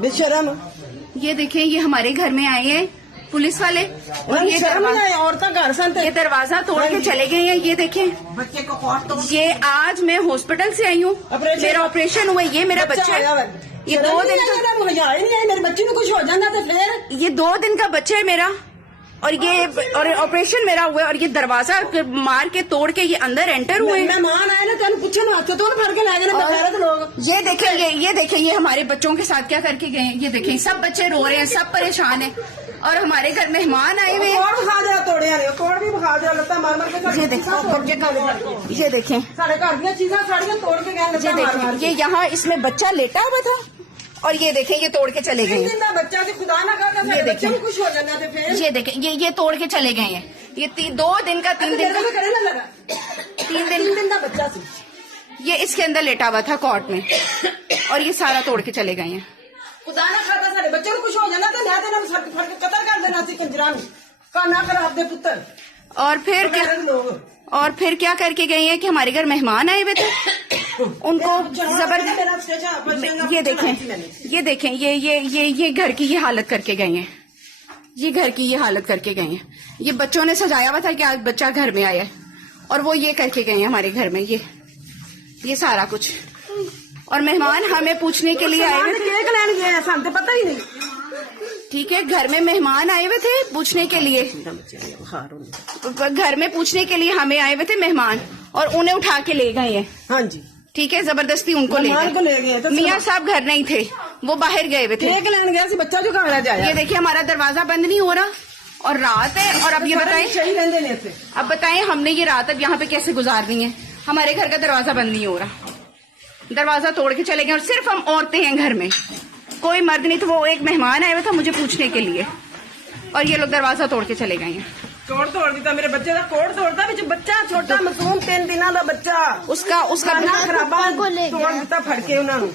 बेशरम। ये देखें, ये हमारे घर में आए हैं पुलिस वाले और ये दरवाजा तोड़ के चले गए हैं। ये देखें, बच्चे को ये आज मैं हॉस्पिटल से आई हूँ, मेरा ऑपरेशन हुआ। ये मेरा बच्चा, ये 2 दिन का, मेरे बच्चे को कुछ हो जाना तो फिर ये 2 दिन का बच्चा है मेरा, और ये और ऑपरेशन मेरा हुआ है, और ये दरवाजा मार के तोड़ के ये अंदर एंटर हुए। मेहमान आए ना, तेन पूछे ना तो फड़ के लाए ना लोग। ये देखें, ये देखें, ये हमारे बच्चों के साथ क्या करके गए हैं। ये देखें, सब बच्चे रो रहे हैं, सब परेशान हैं, और हमारे घर मेहमान आए हुए हैं। तोड़ भी बखा दिया, लत्ता मार मार के। ये देखें, ये देखें, साढ़े घर की चीजें साड़ियां तोड़ के गए। ये देखें, ये यहाँ इसमें बच्चा लेटा हुआ था, और ये देखें, ये तोड़ के चले गए हैं। बच्चा से खुदा ना कर, ये देखें, खुश हो जाना थे फिर। ये देखें, ये तोड़ के चले गए हैं। ये 2 दिन का 3 दिन का 3 दिन का बच्चा सी, ये इसके अंदर लेटा हुआ था कोर्ट में, और ये सारा तोड़ के चले गए हैं। खुदा ना खाता सारे बच्चे को खुश हो जाना तो न्याय देना, फड़ के कतल कर देना सी कंजरान का ना कर आपके पुत्र। और फिर क्या करके गए हैं कि हमारे घर मेहमान आए हुए थे, उनको जबरदस्त। ये देखें, ये घर की ये हालत करके गए हैं। ये घर की ये हालत करके गए हैं। ये बच्चों ने सजाया हुआ था कि आज बच्चा घर में आया है, और वो ये करके गए हैं हमारे घर में। ये सारा कुछ, और मेहमान हमें पूछने के लिए आए हुए थे। केक लेने गए हैं, सामने पता ही नहीं। ठीक है, घर में मेहमान आए हुए थे पूछने के लिए, घर में पूछने के लिए हमें आए हुए थे मेहमान, और उन्हें उठा के ले गए हैं। हाँ जी, ठीक है, जबरदस्ती उनको ले गए। तो मियाँ साहब घर नहीं थे, वो बाहर गए हुए थे। केक लेने गया, बच्चा जो कहा जाए। ये देखिए, हमारा दरवाजा बंद नहीं हो रहा, और रात है। और अब ये बताएं, अब बताएं हमने ये रात अब यहाँ पे कैसे गुजारनी है। हमारे घर का दरवाजा बंद नहीं हो रहा, दरवाजा तोड़ के चले गए, और सिर्फ हम औरतें हैं घर में, कोई मर्द नहीं। तो वो एक मेहमान आया हुआ था मुझे पूछने के लिए, और ये लोग दरवाजा तोड़ के चले गए हैं। तोड़ दिता मेरे बच्चे का, कोड़ तोड़ता बच्चा छोटा मासूम 3 दिनों का बच्चा, उसका खराबा तोड़ दिता फड़ के उन्होंने।